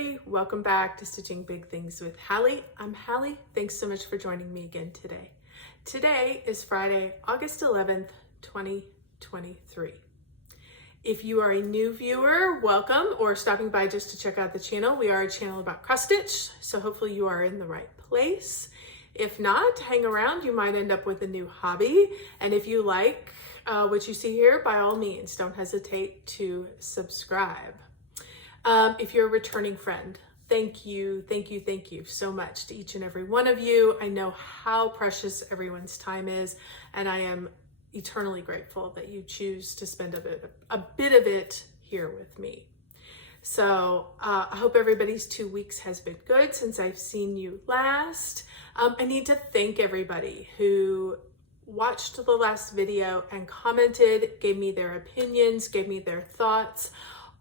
everybody, welcome back to Stitching Big Things with Hallie. I'm Hallie. Thanks so much for joining me again today. Today is Friday, August 11th, 2023. If you are a new viewer, welcome, or stopping by just to check out the channel. We are a channel about cross stitch, so hopefully you are in the right place. If not, hang around, you might end up with a new hobby. And if you like what you see here, by all means, don't hesitate to subscribe. If you're a returning friend, thank you so much to each and every one of you. I know how precious everyone's time is, and I am eternally grateful that you choose to spend a bit of it here with me. So I hope everybody's 2 weeks has been good since I've seen you last. I need to thank everybody who watched the last video and commented, gave me their opinions, gave me their thoughts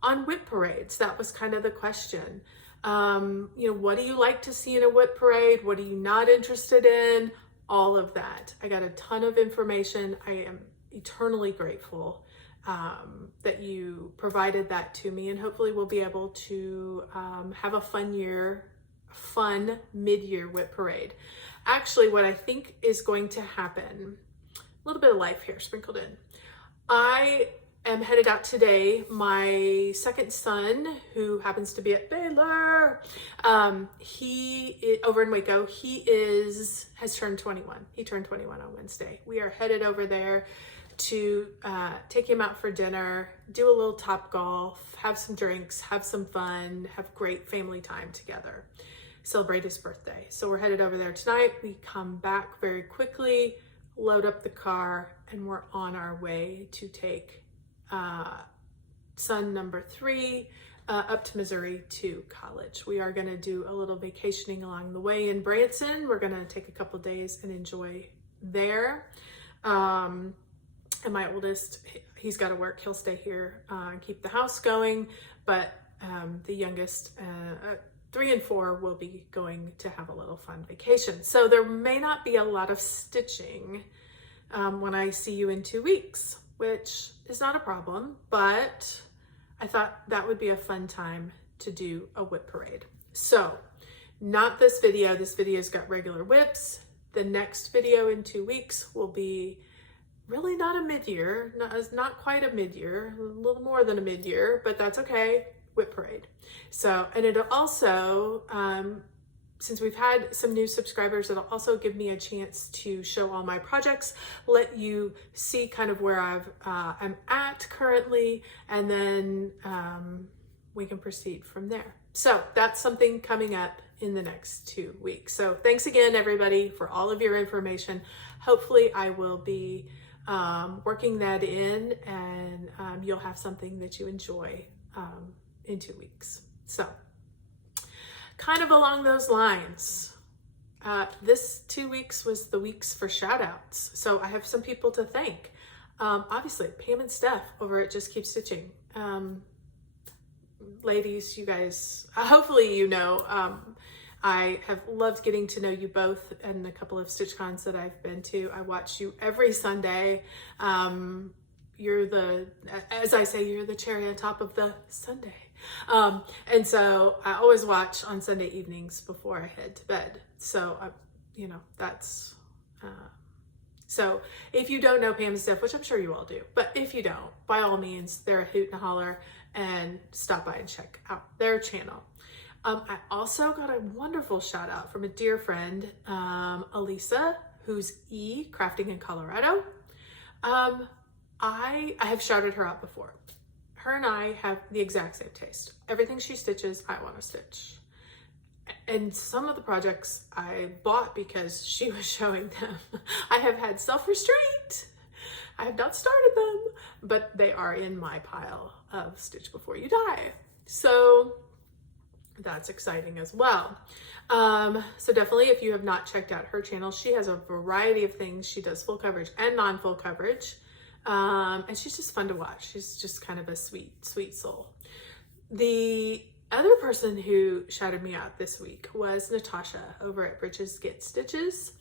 on whip parades. That was kind of the question. What do you like to see in a whip parade? What are you not interested in? All of that. I got a ton of information. I am eternally grateful that you provided that to me, and hopefully we'll be able to have a fun mid-year whip parade. Actually, what I think is going to happen, a little bit of life here sprinkled in. I am headed out today. My second son, who happens to be at Baylor, over in Waco, has turned 21. He turned 21 on Wednesday. We are headed over there to take him out for dinner, do a little Top Golf, have some drinks, have some fun, have great family time together, celebrate his birthday. So we're headed over there tonight. We come back very quickly, load up the car, and we're on our way to take son number 3 up to Missouri to college. We are going to do a little vacationing along the way in Branson. We're going to take a couple days and enjoy there. And my oldest, he's got to work. He'll stay here and keep the house going. But the youngest, 3 and 4, will be going to have a little fun vacation. So there may not be a lot of stitching when I see you in 2 weeks, which is not a problem, but I thought that would be a fun time to do a whip parade. So not this video. This video's got regular whips. The next video in 2 weeks will be really not a mid-year, not quite a mid-year, a little more than a mid-year, but that's okay, whip parade. So, and it'll also, since we've had some new subscribers, it'll also give me a chance to show all my projects, let you see kind of where I'm at currently, and then we can proceed from there. So that's something coming up in the next 2 weeks. So thanks again, everybody, for all of your information. Hopefully I will be working that in, and you'll have something that you enjoy in 2 weeks. So kind of along those lines, this 2 weeks was the weeks for shout-outs. So I have some people to thank. Obviously, Pam and Steph over at Just Keep Stitching. Ladies, you guys, hopefully you know, I have loved getting to know you both and a couple of StitchCons that I've been to. I watch you every Sunday. As I say, you're the cherry on top of the sundae. And so I always watch on Sunday evenings before I head to bed. So, that's, so if you don't know Pam and Steph, which I'm sure you all do, but if you don't, by all means, they're a hoot and a holler, and stop by and check out their channel. I also got a wonderful shout out from a dear friend, Elisa, who's crafting in Colorado. I have shouted her out before. Her and I have the exact same taste. Everything she stitches, I want to stitch. And some of the projects I bought because she was showing them. I have had self-restraint. I have not started them, but they are in my pile of Stitch Before You Die. So that's exciting as well. So definitely, if you have not checked out her channel, she has a variety of things. She does full coverage and non-full coverage. And she's just fun to watch. She's just kind of a sweet, sweet soul. The other person who shouted me out this week was Natasha over at Bridges Get Stitches.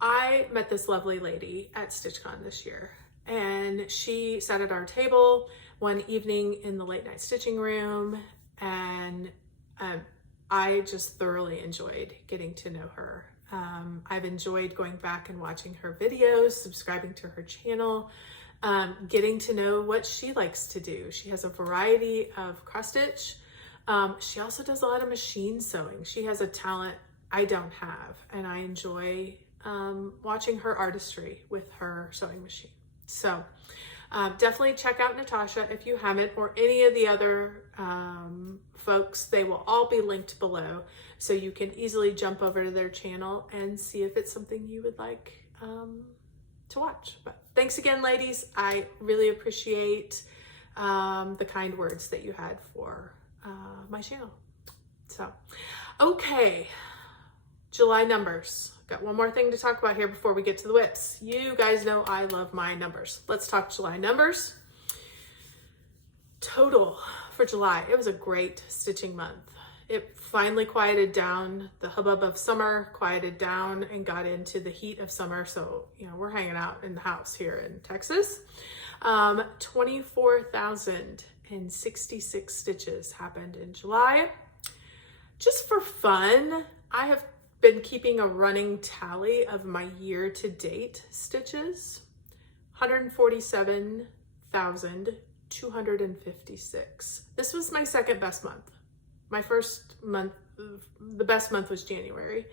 I met this lovely lady at StitchCon this year, and she sat at our table one evening in the late night stitching room, and I just thoroughly enjoyed getting to know her. I've enjoyed going back and watching her videos, subscribing to her channel, getting to know what she likes to do. She has a variety of cross stitch. She also does a lot of machine sewing. She has a talent I don't have, and I enjoy watching her artistry with her sewing machine. So definitely check out Natasha if you haven't, or any of the other folks. They will all be linked below, so you can easily jump over to their channel and see if it's something you would like to watch. But thanks again, ladies. I really appreciate the kind words that you had for my channel. So, okay, July numbers. Got one more thing to talk about here before we get to the whips. You guys know I love my numbers. Let's talk July numbers. Total for July, it was a great stitching month. It finally quieted down. The hubbub of summer quieted down and got into the heat of summer. So, you know, we're hanging out in the house here in Texas. 24,066 stitches happened in July. Just for fun, I have been keeping a running tally of my year-to-date stitches. 147,256. This was my second best month. My first month, the best month was January.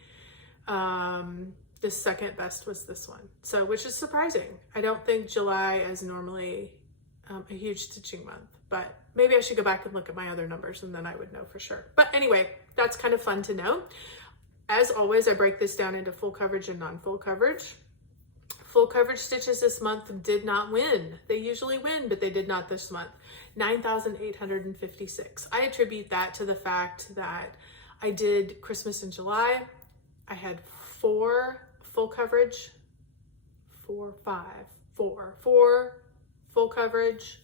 The second best was this one. So, which is surprising. I don't think July is normally a huge stitching month, but maybe I should go back and look at my other numbers and then I would know for sure. But anyway, that's kind of fun to know. As always, I break this down into full coverage and non-full coverage. Full coverage stitches this month did not win. They usually win, but they did not this month. 9,856. I attribute that to the fact that I did Christmas in July. I had 4 full coverage, 4 full coverage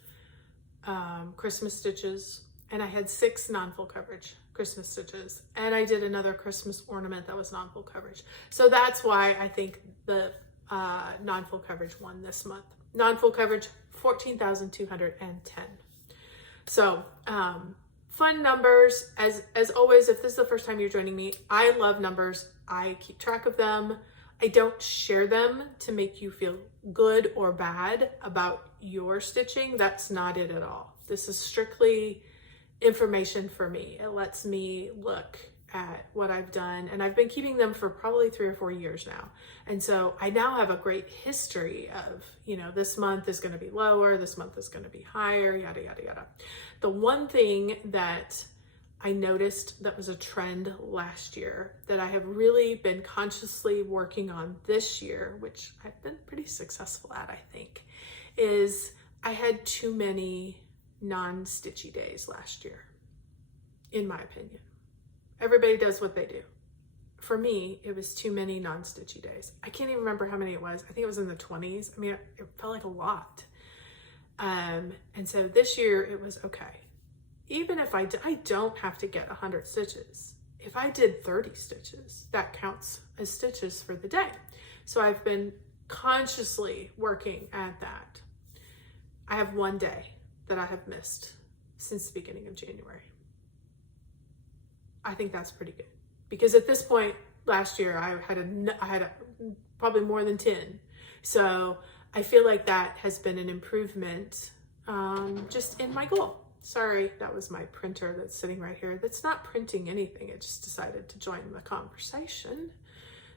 Christmas stitches, and I had 6 non-full coverage Christmas stitches, and I did another Christmas ornament that was non-full coverage. So that's why I think the non-full coverage won this month. Non-full coverage, 14,210. So fun numbers. As always, if this is the first time you're joining me, I love numbers. I keep track of them. I don't share them to make you feel good or bad about your stitching. That's not it at all. This is strictly information for me. It lets me look at what I've done, and I've been keeping them for probably 3 or 4 years now. And so I now have a great history of, you know, this month is going to be lower, this month is going to be higher, yada, yada, yada. The one thing that I noticed that was a trend last year that I have really been consciously working on this year, which I've been pretty successful at, I think, is I had too many non-stitchy days last year, in my opinion. Everybody does what they do. For me, it was too many non-stitchy days. I can't even remember how many it was. I think it was in the 20s. I mean, it felt like a lot. And so this year it was okay. Even if I don't have to get 100 stitches. If I did 30 stitches, that counts as stitches for the day. So I've been consciously working at that. I have one day that I have missed since the beginning of January. I think that's pretty good, because at this point last year I had probably more than 10. So I feel like that has been an improvement just in my goal. Sorry, that was my printer that's sitting right here. That's not printing anything. It just decided to join the conversation.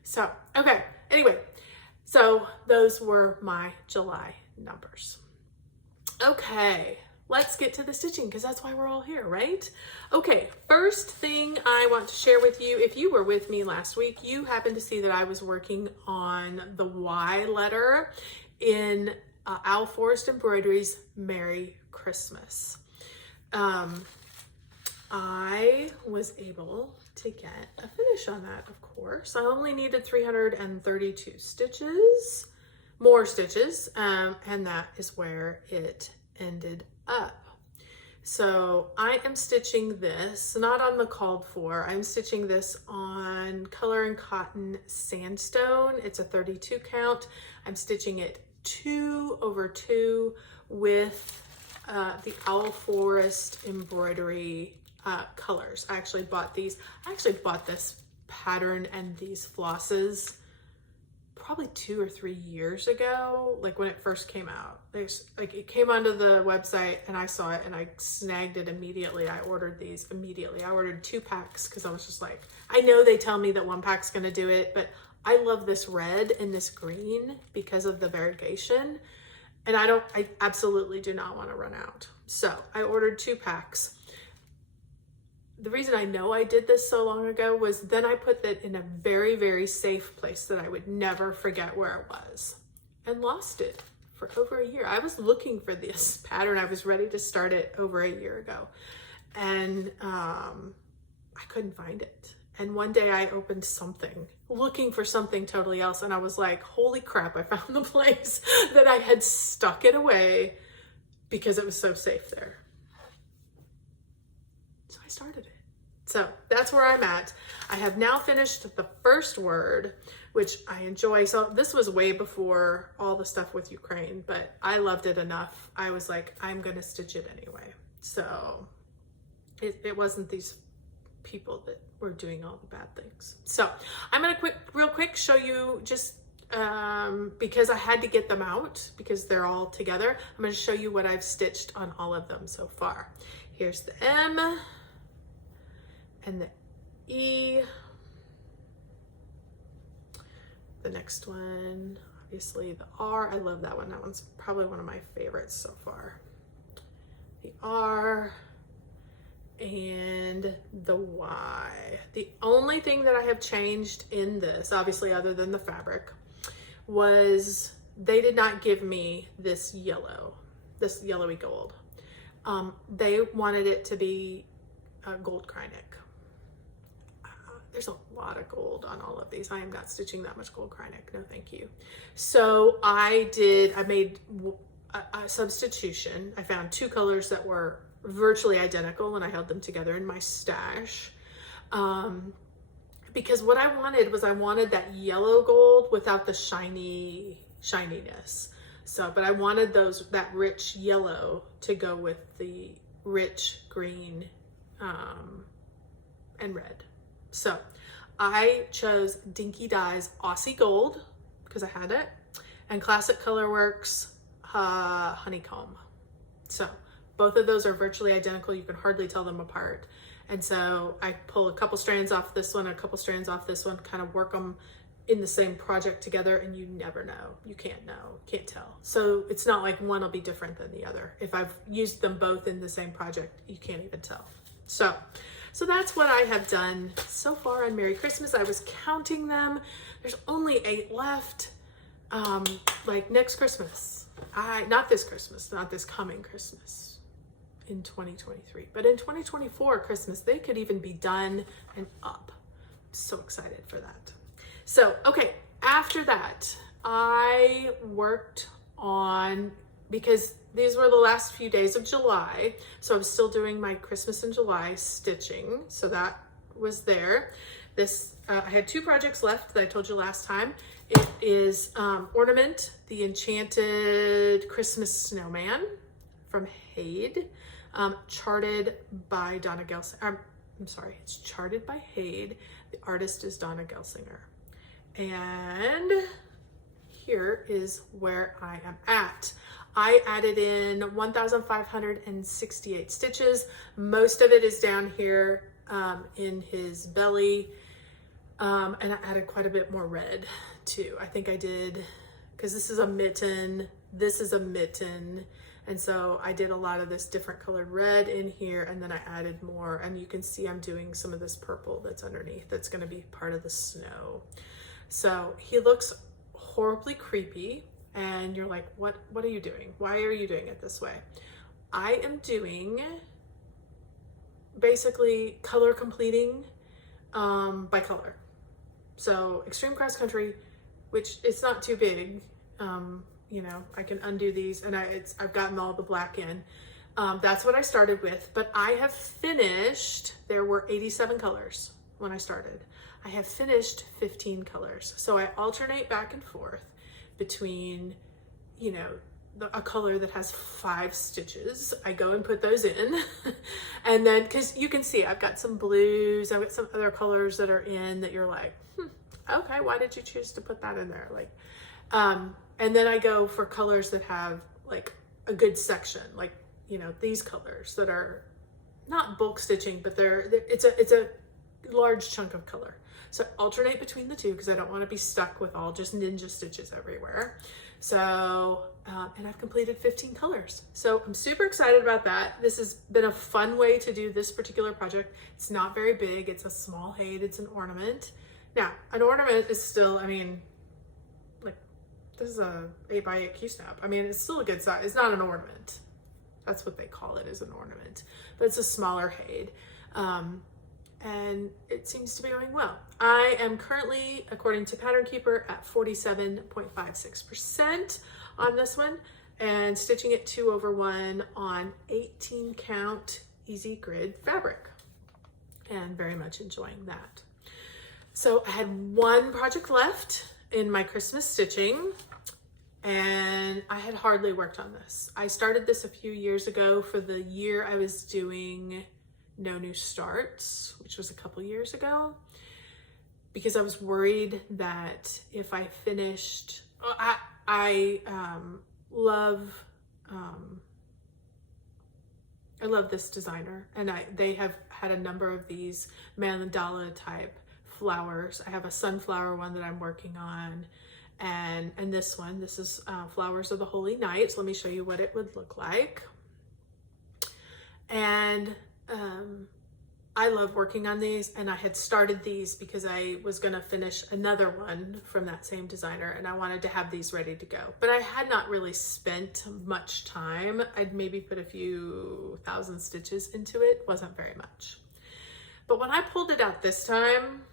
So, okay. Anyway, so those were my July numbers. Okay, let's get to the stitching, because that's why we're all here, right? Okay, first thing I want to share with you, if you were with me last week, you happened to see that I was working on the Y letter in Owl Forest Embroidery's Merry Christmas. I was able to get a finish on that, of course. I only needed 332 stitches, more stitches, and that is where it ended up. So I am stitching this, not on the called for, I'm stitching this on Color and Cotton Sandstone. It's a 32 count. I'm stitching it 2/2 with the Owl Forest Embroidery colors. I actually bought these. I actually bought this pattern and these flosses probably 2 or 3 years ago, like when it first came out. It came onto the website and I saw it and I snagged it immediately. I ordered these immediately. I ordered 2 packs because I was just like, I know they tell me that 1 pack's gonna do it, but I love this red and this green because of the variegation. And I absolutely do not want to run out. So I ordered 2 packs. The reason I know I did this so long ago was then I put that in a very, very safe place that I would never forget where it was, and lost it for over a year. I was looking for this pattern. I was ready to start it over a year ago, and I couldn't find it. And one day I opened something looking for something totally else, and I was like, holy crap, I found the place that I had stuck it away because it was so safe there. So I started it. So that's where I'm at. I have now finished the first word, which I enjoy. So this was way before all the stuff with Ukraine, but I loved it enough. I was like, I'm gonna stitch it anyway. So it wasn't these people that were doing all the bad things. So I'm gonna real quick show you just because I had to get them out because they're all together. I'm gonna show you what I've stitched on all of them so far. Here's the M and the E. The next one, obviously the R. I love that one. That one's probably one of my favorites so far. The R and the Y. The only thing that I have changed in this, obviously other than the fabric, was they did not give me this yellow, this yellowy gold. They wanted it to be gold Krynic. There's a lot of gold on all of these. I am not stitching that much gold Krynic, no thank you. So I made a substitution. I found 2 colors that were virtually identical and I held them together in my stash. Because what I wanted that yellow gold without the shininess. So, but I wanted that rich yellow to go with the rich green and red. So I chose Dinky Dye's Aussie Gold because I had it, and Classic Colorworks Honeycomb. So both of those are virtually identical. You can hardly tell them apart. And so I pull a couple strands off this one, a couple strands off this one, kind of work them in the same project together, and you never know. You can't know, can't tell. So it's not like one will be different than the other. If I've used them both in the same project, you can't even tell. So that's what I have done so far on Merry Christmas. I was counting them. There's only 8 left. Like next Christmas, not this Christmas, not this coming Christmas in 2023, but in 2024 Christmas, they could even be done and up. I'm so excited for that. So, okay, after that, I worked on, because these were the last few days of July, so I was still doing my Christmas in July stitching, so that was there. This, I had 2 projects left that I told you last time. It is Ornament, the Enchanted Christmas Snowman from Haid, charted by Donna Gelsinger. I'm sorry, it's charted by Haid. The artist is Donna Gelsinger. And here is where I am at. I added in 1,568 stitches. Most of it is down here in his belly. And I added quite a bit more red too. I think I did, because this is a mitten, this is a mitten. And so I did a lot of this different colored red in here, and then I added more, and you can see I'm doing some of this purple that's underneath. That's gonna be part of the snow. So he looks horribly creepy, and you're like, what are you doing? Why are you doing it this way? I am doing basically color completing by color. So Extreme Cross Country, which it's not too big, you know, I can undo these, and I've gotten all the black in. That's what I started with, but I have finished, there were 87 colors when I started. I have finished 15 colors. So I alternate back and forth between, you know, a color that has 5 stitches. I go and put those in and then, because you can see I've got some blues, I've got some other colors that are in that you're like, okay, why did you choose to put that in there? Like, and then I go for colors that have like a good section, like, you know, these colors that are not bulk stitching, but it's a large chunk of color. So I alternate between the two because I don't want to be stuck with all just ninja stitches everywhere. So, and I've completed 15 colors. So I'm super excited about that. This has been a fun way to do this particular project. It's not very big. It's a small height. It's an ornament. Now, an ornament is still, I mean, like, this is a 8x8 Q-snap. I mean, it's still a good size. It's not an ornament. That's what they call it, is an ornament. But it's a smaller height. And it seems to be going well. I am currently, according to Pattern Keeper, at 47.56% on this one, and stitching it 2/1 on 18 count easy grid fabric, and very much enjoying that. So I had one project left in my Christmas stitching, and I had hardly worked on this. I started this a few years ago for the year I was doing No New Starts, which was a couple years ago, because I was worried that if I finished, I love this designer, and they have had a number of these mandala type flowers. I have a sunflower one that I'm working on, and this one, this is Flowers of the Holy Night. So let me show you what it would look like. And I love working on these, and I had started these because I was going to finish another one from that same designer, and I wanted to have these ready to go. But I had not really spent much time. I'd maybe put a few thousand stitches into it. Wasn't very much. But when I pulled it out this time,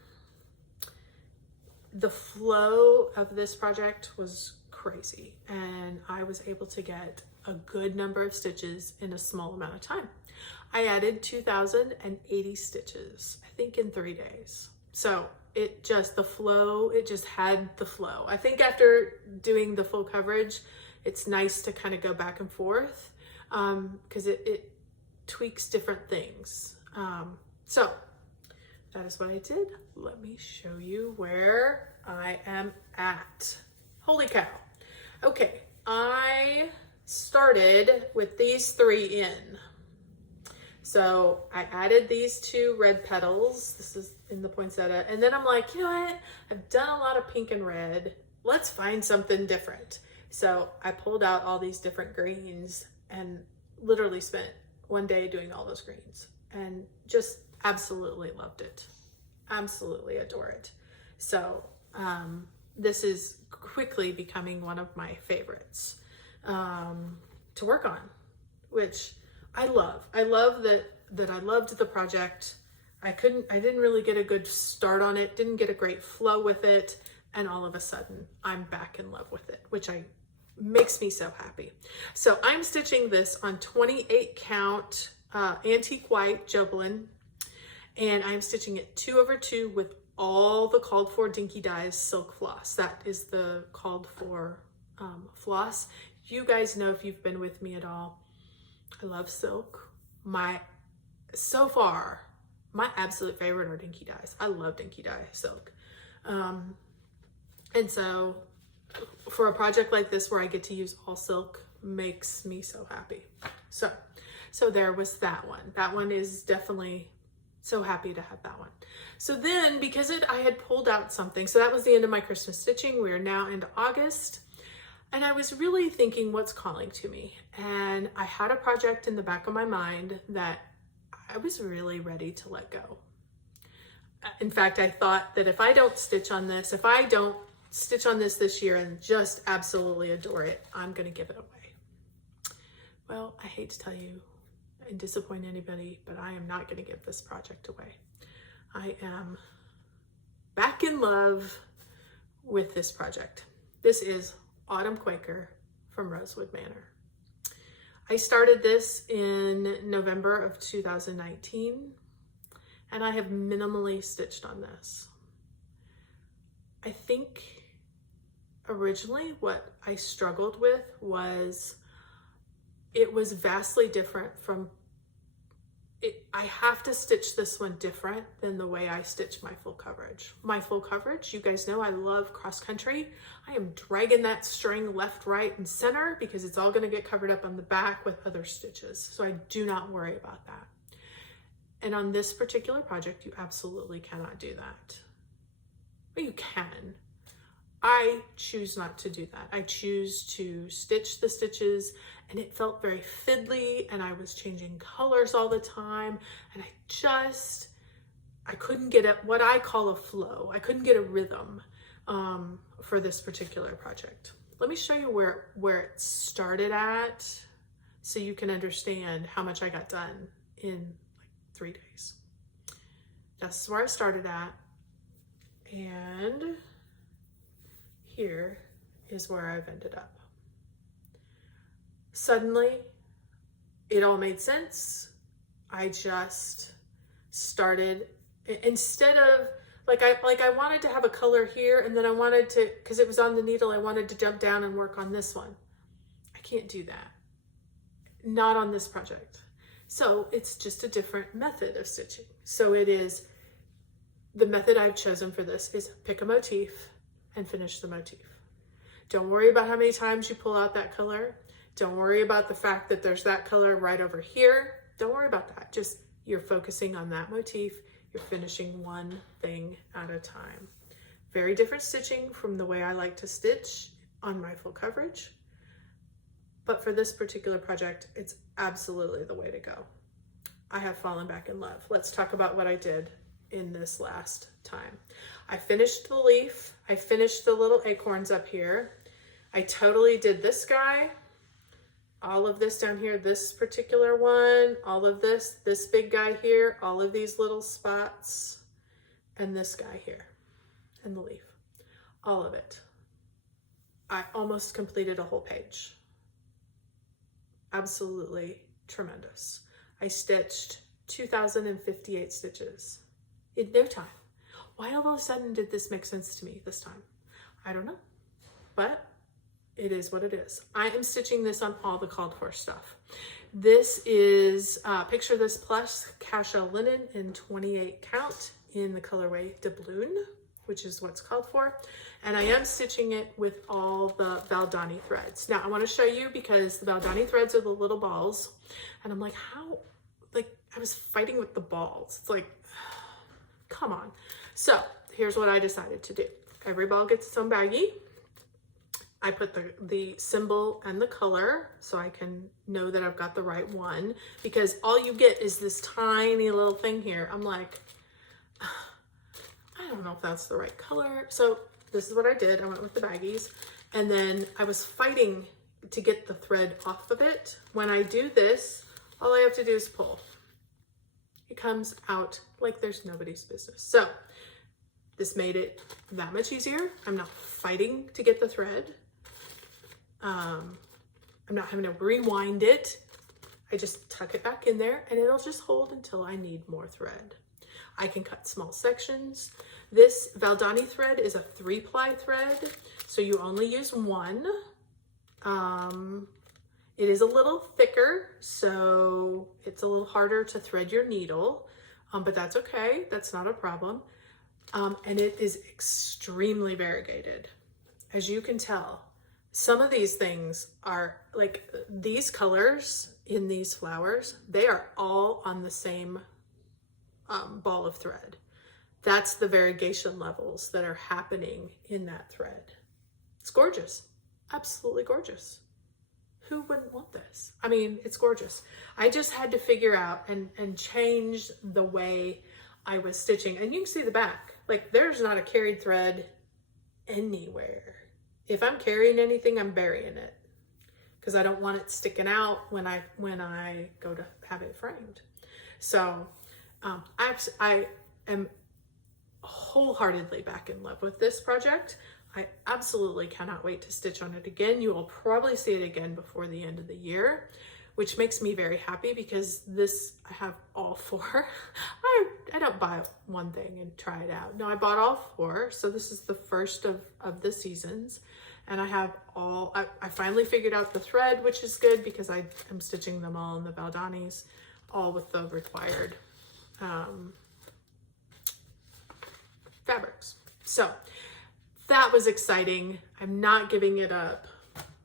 the flow of this project was crazy, and I was able to get a good number of stitches in a small amount of time. I added 2,080 stitches, I think, in 3 days. So it just had the flow. I think after doing the full coverage, it's nice to kind of go back and forth because it tweaks different things. So that is what I did. Let me show you where I am at. Holy cow. Okay, I started with these 3 in. So I added these 2 red petals. This is in the poinsettia. And then I'm like, you know what? I've done a lot of pink and red. Let's find something different. So I pulled out all these different greens and literally spent one day doing all those greens and just absolutely loved it. Absolutely adore it. So this is quickly becoming one of my favorites to work on, which I love. I love that I loved the project. I didn't really get a good start on it, didn't get a great flow with it, and all of a sudden I'm back in love with it, which makes me so happy. So I'm stitching this on 28 count antique white Joplin, and I'm stitching it 2/2 with all the called for Dinky Dyes silk floss. That is the called for floss. You guys know, if you've been with me at all, I love silk. So far, my absolute favorite are Dinky Dyes. I love Dinky Dye silk. And so for a project like this where I get to use all silk makes me so happy. So there was that one. That one is definitely so happy to have that one. So then, because I had pulled out something, so that was the end of my Christmas stitching. We are now into August. And I was really thinking, what's calling to me? And I had a project in the back of my mind that I was really ready to let go. In fact, I thought that if I don't stitch on this this year and just absolutely adore it, I'm going to give it away. Well, I hate to tell you and disappoint anybody, but I am not going to give this project away. I am back in love with this project. This is Autumn Quaker from Rosewood Manor. I started this in November of 2019, and I have minimally stitched on this. I think originally what I struggled with was it was vastly different from it. I have to stitch this one different than the way I stitch my full coverage. My full coverage, you guys know I love cross country. I am dragging that string left, right, and center because it's all going to get covered up on the back with other stitches. So I do not worry about that. And on this particular project, you absolutely cannot do that. Well, you can. I choose not to do that. I choose to stitch the stitches, and it felt very fiddly, and I was changing colors all the time, and I couldn't get what I call a flow. I couldn't get a rhythm for this particular project. Let me show you where it started at so you can understand how much I got done in like 3 days. That's where I started at, and here is where I've ended up. Suddenly, it all made sense. I just started, instead of, like I wanted to have a color here, and then I wanted to, because it was on the needle, I wanted to jump down and work on this one. I can't do that. Not on this project. So it's just a different method of stitching. So it is, the method I've chosen for this is pick a motif and finish the motif. Don't worry about how many times you pull out that color. Don't worry about the fact that there's that color right over here. Don't worry about that. Just you're focusing on that motif. You're finishing one thing at a time. Very different stitching from the way I like to stitch on my full coverage. But for this particular project, it's absolutely the way to go. I have fallen back in love. Let's talk about what I did in this last time. I finished the leaf. I finished the little acorns up here. I totally did this guy, all of this down here, this particular one, all of this big guy here, all of these little spots, and this guy here, and the leaf, all of it. I almost completed a whole page. Absolutely tremendous. I stitched 2,058 stitches in no time. Why all of a sudden did this make sense to me this time? I don't know, but it is what it is. I am stitching this on all the called for stuff. This is, picture this plush cashel linen in 28 count in the colorway doubloon, which is what's called for. And I am stitching it with all the Valdani threads. Now I want to show you because the Valdani threads are the little balls. And I'm like, how, like I was fighting with the balls. It's like, come on. So here's what I decided to do. Every ball gets its own baggie. I put the symbol and the color so I can know that I've got the right one, because all you get is this tiny little thing here. I'm like, I don't know if that's the right color. So this is what I did. I went with the baggies, and then I was fighting to get the thread off of it. When I do this, all I have to do is pull. It comes out like there's nobody's business. So this made it that much easier. I'm not fighting to get the thread. I'm not having to rewind it. I just tuck it back in there and it'll just hold until I need more thread. I can cut small sections. This Valdani thread is a 3-ply thread, so you only use one. It is a little thicker, so it's a little harder to thread your needle, but that's okay. That's not a problem. And it is extremely variegated. As you can tell, some of these things are like these colors in these flowers, they are all on the same ball of thread. That's the variegation levels that are happening in that thread. It's gorgeous, absolutely gorgeous. Who wouldn't want this? I mean, it's gorgeous. I just had to figure out and change the way I was stitching. And you can see the back, like there's not a carried thread anywhere. If I'm carrying anything, I'm burying it because I don't want it sticking out when I go to have it framed. So I am wholeheartedly back in love with this project. I absolutely cannot wait to stitch on it again. You will probably see it again before the end of the year, which makes me very happy because this, I have all 4. I don't buy one thing and try it out. No, I bought all 4. So this is the first of the seasons. And I have I finally figured out the thread, which is good because I am stitching them all in the Valdanis, all with the required fabrics. So that was exciting. I'm not giving it up.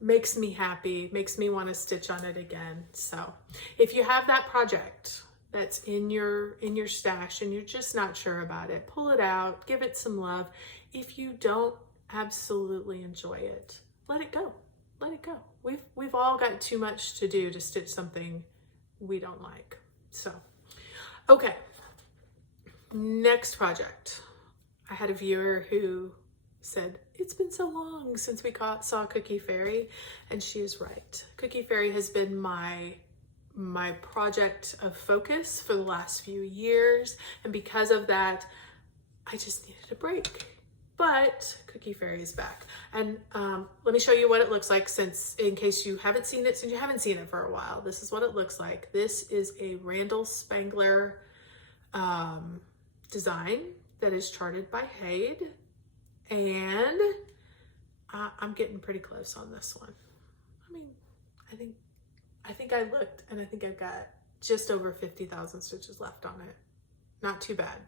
Makes me happy, makes me want to stitch on it again. So if you have that project that's in your stash and you're just not sure about it, pull it out, give it some love. If you don't absolutely enjoy it, let it go. Let it go. We've all got too much to do to stitch something we don't like. So, okay. Next project. I had a viewer who said, it's been so long since we saw Cookie Fairy, and she is right. Cookie Fairy has been my project of focus for the last few years, and because of that, I just needed a break. But Cookie Fairy is back, and let me show you what it looks like, in case you haven't seen it, since you haven't seen it for a while. This is what it looks like. This is a Randall Spangler design that is charted by Haid, and I'm getting pretty close on this one. I mean, I think I looked, and I think I've got just over 50,000 stitches left on it. Not too bad.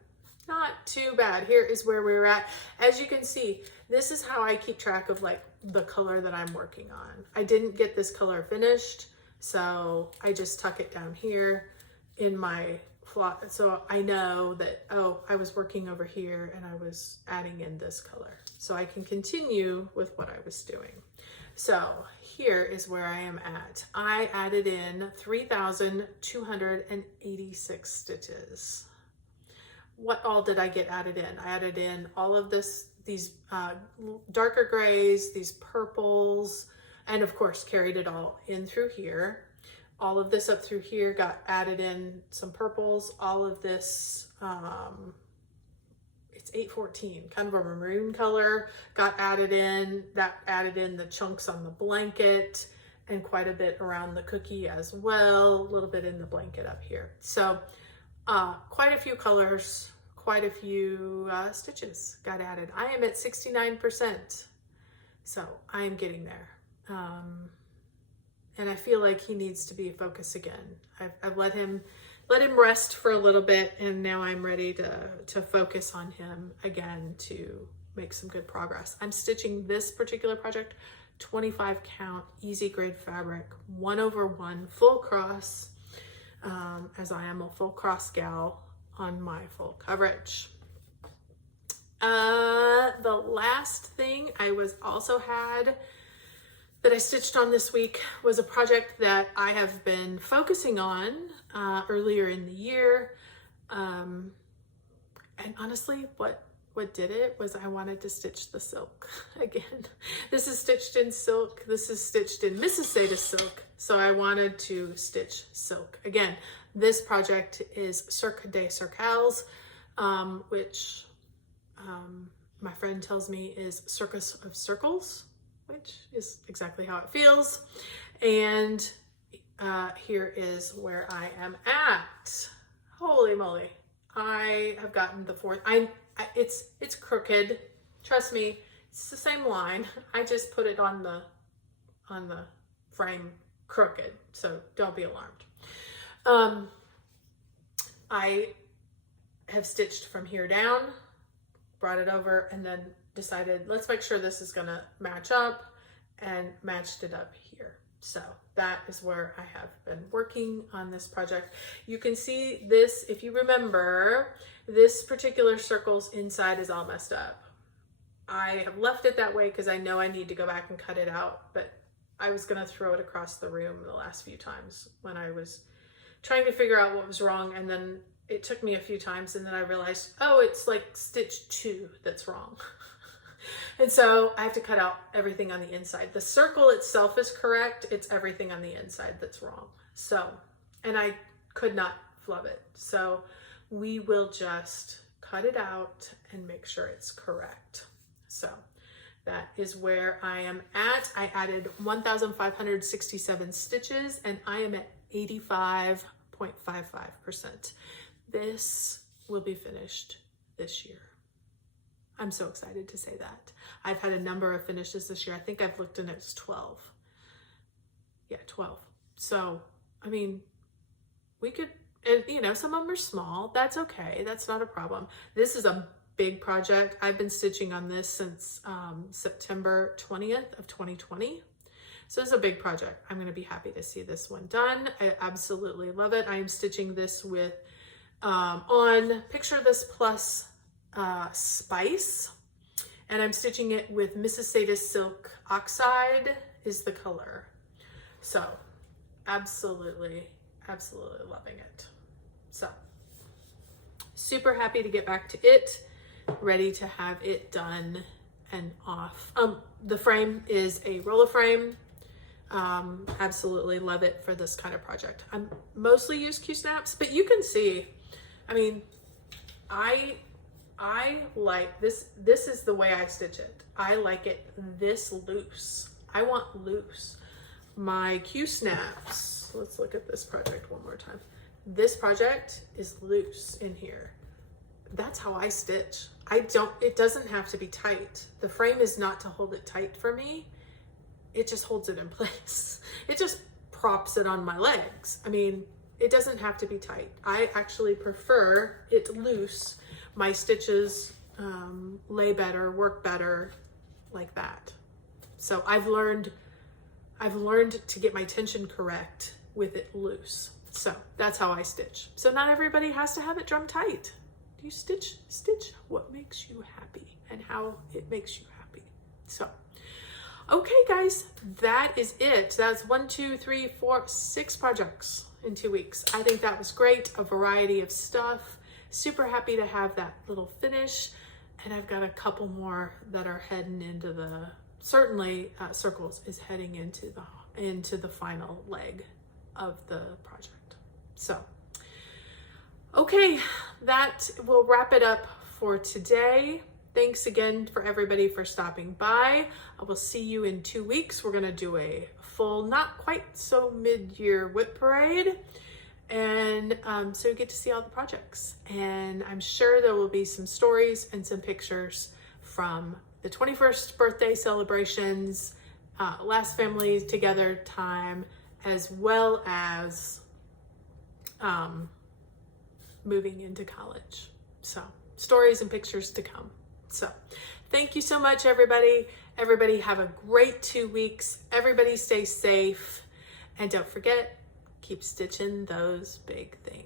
Not too bad. Here is where we're at. As you can see, this is how I keep track of like the color that I'm working on. I didn't get this color finished, so I just tuck it down here in my plot. So I know that, oh, I was working over here and I was adding in this color. So I can continue with what I was doing. So here is where I am at. I added in 3,286 stitches. What all did I get added in? I added in all of these darker grays, these purples, and of course carried it all in through here. All of this up through here got added in some purples. All of this, it's 814, kind of a maroon color, got added in. That added in the chunks on the blanket and quite a bit around the cookie as well, a little bit in the blanket up here. So quite a few colors, quite a few stitches got added. I am at 69%, so I am getting there. And I feel like he needs to be a focus again. I've let him rest for a little bit, and now I'm ready to focus on him again to make some good progress. I'm stitching this particular project 25 count easy grade fabric, 1/1 full cross, as I am a full cross gal on my full coverage. The last thing I had that I stitched on this week was a project that I have been focusing on earlier in the year. And honestly, what did it was I wanted to stitch the silk again. This is stitched in silk. This is stitched in Mrs. Seda silk. So I wanted to stitch silk again. This project is Circus of Circles, which my friend tells me is Circus of Circles, which is exactly how it feels. And here is where I am at. Holy moly. I have gotten the fourth. It's crooked. Trust me, it's the same line. I just put it on the frame crooked, so don't be alarmed. I have stitched from here down, brought it over, and then decided, let's make sure this is gonna match up, and matched it up here. So that is where I have been working on this project. You can see this, if you remember, this particular circle's inside is all messed up. I have left it that way because I know I need to go back and cut it out, but I was gonna throw it across the room the last few times when I was trying to figure out what was wrong, and then it took me a few times, and then I realized, oh, it's like stitch 2 that's wrong. And so I have to cut out everything on the inside. The circle itself is correct. It's everything on the inside that's wrong. So, and I could not flub it. So we will just cut it out and make sure it's correct. So that is where I am at. I added 1,567 stitches, and I am at 85.55%. This will be finished this year. I'm so excited to say that. I've had a number of finishes this year. I think I've looked and it's 12. Yeah, 12. So, I mean, we could, and you know, some of them are small. That's okay. That's not a problem. This is a big project. I've been stitching on this since September 20th of 2020. So it's a big project. I'm going to be happy to see this one done. I absolutely love it. I am stitching this with on Picture This Plus Spice, and I'm stitching it with Mississauga Silk Oxide is the color. So absolutely loving it. So super happy to get back to it, ready to have it done and off. The frame is a roller frame. Absolutely love it for this kind of project. I'm mostly use Q-snaps, but you can see, I mean, I like this. This is the way I stitch it. I like it this loose. I want loose. My Q-snaps, let's look at this project one more time. This project is loose in here. That's how I stitch. It doesn't have to be tight. The frame is not to hold it tight for me. It just holds it in place. It just props it on my legs. I mean, it doesn't have to be tight. I actually prefer it loose. My stitches lay better, work better like that. So I've learned to get my tension correct with it loose. So that's how I stitch. So not everybody has to have it drum tight. You stitch what makes you happy and how it makes you happy. So, okay guys, that is it. That's 6 projects in 2 weeks. I think that was great. A variety of stuff. Super happy to have that little finish. And I've got a couple more that are heading into the, certainly Circles is heading into the final leg of the project. So, okay, that will wrap it up for today. Thanks again for everybody for stopping by. I will see you in 2 weeks. We're gonna do a full, not quite so mid-year whip parade. And so you get to see all the projects. And I'm sure there will be some stories and some pictures from the 21st birthday celebrations, last family together time, as well as moving into college. So stories and pictures to come. So thank you so much, everybody. Everybody have a great 2 weeks. Everybody stay safe. And don't forget, keep stitching those big things.